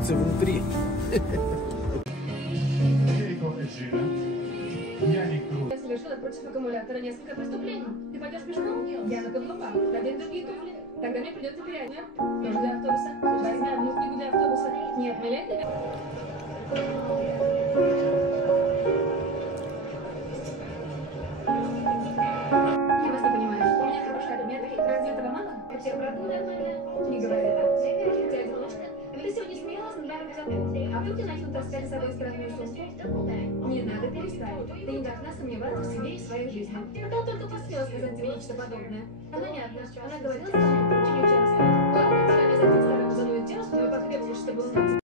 находится внутри. Я совершила против аккумулятора несколько преступлений. Ты пойдешь пешком? Я на каблуках. Надень другие туфли. Тогда мне придется переодеться. Тоже для автобуса. Возьми одну книгу для автобуса. Не отмеляй ты. Я вас не понимаю. У меня хорошая метрик. Разве этого мало? Все обратно нормально. Не говори так. Дядя Ложка, ты сегодня смеялась над моим экзаменом. А вдруг ты начал таскать с собой странную сумку? Не надо, перестань. Ты не должна сомневаться в себе и в своей жизни. Она только посмела сказать тебе нечто подобное. Понятно. Она говорила, что очень часто. Ладно, пора вязать старому задует девушку и потребовать, чтобы он